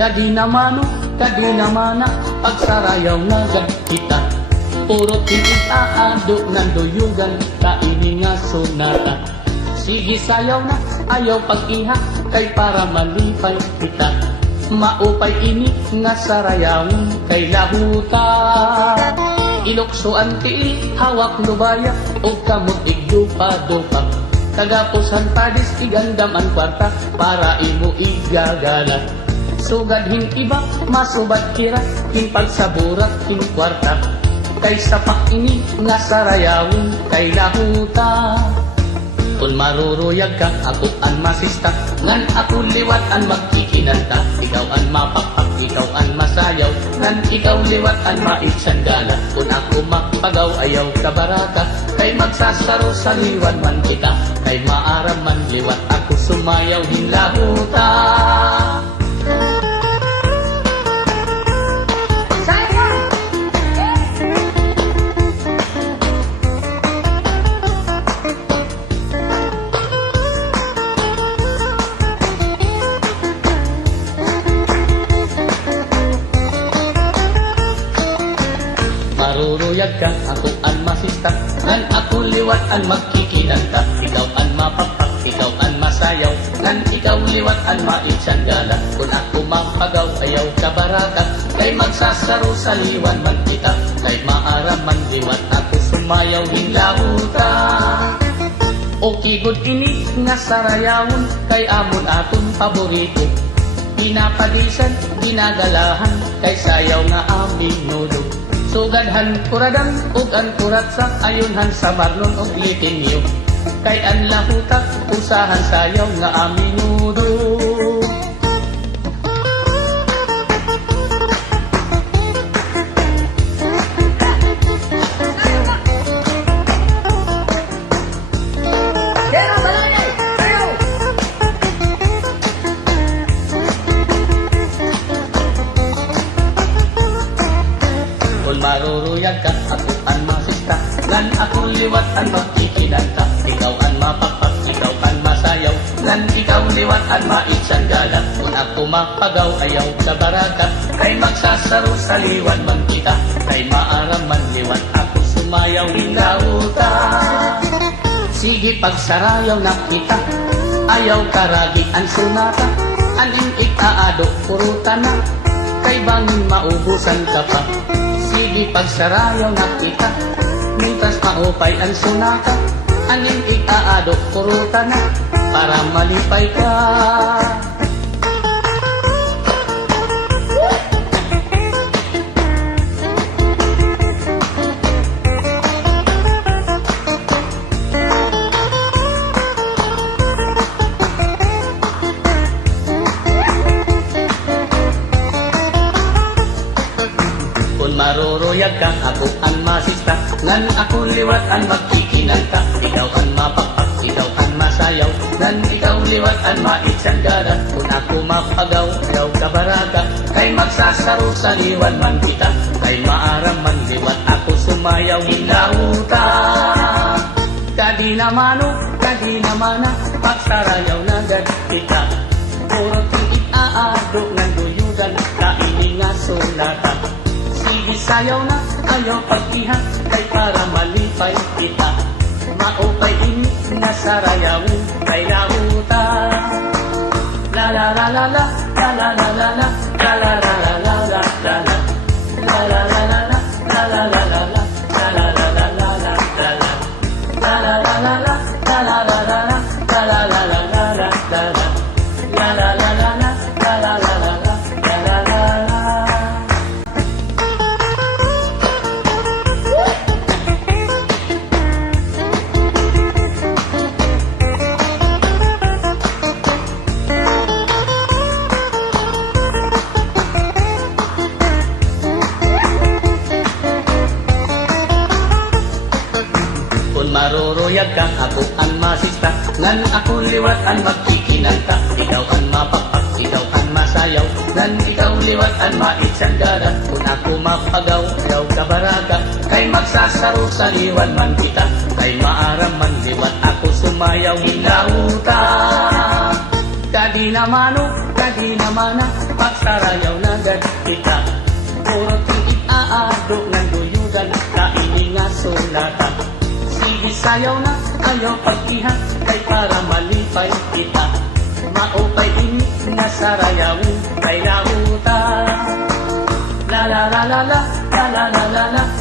Kadi naman pagsarayaw na kita. Puro titig aado ng duyugan, kaini nga sonata. Sige sayaw na, ayaw pag-iha, kay para malipay kita. Maupay ini nga sarayawin kay lahuta. Ilokso ang tiil, hawak lubaya, o kamot igdupa-dupa. Kagapusan padis, igandam ang kwarta, para imo igagala. Sugadhin iba, masubad kira, hinpagsaburat, hinkwarta. Kay sapak ini nga sarayawin kay lahuta. Kung maruruyag ka, ako ang masista, ngan ako liwat ang magkikinanta. Ikaw ang mapakpak, ikaw ang masayaw, ngan ikaw liwat ang maitsandala. Kung ako makpagaw, ayaw ka baraka, kay magsasaro sa liwan man kita. Kay maaram man liwat, ako sumayaw hinlahuta. Maruruyag ka, ako ang masista, ngan ako liwat ang magkikinanta. Ikaw ang mapapak, ikaw ang masayaw, ngan ikaw liwat ang maitsandala. Kung ako mapagaw, ayaw ka baraka, kay magsasaro sa liwan man kita. Kay maaram man liwat, ako sumayaw hinlahuta. Okay good ini nga sarayawon, kay amon aton paborito. Pinapadisan, ginagalahan, kay sayaw nga aming nulo. Sugadhan kuradang ug ang kuratsa, ayunhan sa marlon ug litinyo. Kay ang lahuta, usahan sayaw nga aminudo. Maruruyag ka, ako ang masista, ngan ako liwat ang magkikinanta. Ikaw ang mapakpak, ikaw ang masayaw, ngan ikaw liwat ang maitsandala. Kung ako mapagaw, ayaw sa baraka, kay magsasaro sa liwan man kita. Kay maaram man liwat, ako sumayaw hinlahuta. Sige pagsarayaw na kita, ayaw karagi ang sunata. Aning ikaado, puruta na, kay bangin maubusan ka pa. Sige pagsarayaw na kita, mintas maupay ang sunata. Aning ikaado, kuruta na, para malipay ka. Maruruyag ka, ako ang masista, ngan ako liwat ang magkikinanta. Ikaw ang mapakpak, ikaw ang masayaw, ngan ikaw liwat ang maitsandala. Kung ako mapagaw, ayaw ka baraka, kay magsasaro sa liwan man kita. Kay maaram man liwat, ako sumayaw hinlahuta. Kadi naman pagsarayaw na kita. Puro tingit aado ng duyugan, kaini nga sonata. Sige sayaw na, ayaw pag-iha, kay para malipay kita. Maupay ini nga sarayawin kay lahuta. La la la la la, la la la la la, la la la la la la la la, la la la la la, la la la la la, la la la la la la la, la la la la la, la la la la la, la la la la la la la, la la la la la, la la la la la la. Maruruyag ka, ako ang masista, ngan ako liwat ang magkikinanta. Ikaw ang mapakpak, ikaw ang masayaw, ngan ikaw liwat ang maitsandala. Kung ako mapagaw, ayaw ka baraka, kay magsasaro sa liwan man kita. Kay maaram man liwat, ako sumayaw hinlahuta. Kadi naman Kadi naman na pagsarayaw na gad kita. Puro tingit aado ng duyugan, kainin nga sulatan. Sige sayaw na, ayaw pagkiha, kay para malipay kita. Maupay init na sarayawin, kay lauta. La la la la la, la la la la la.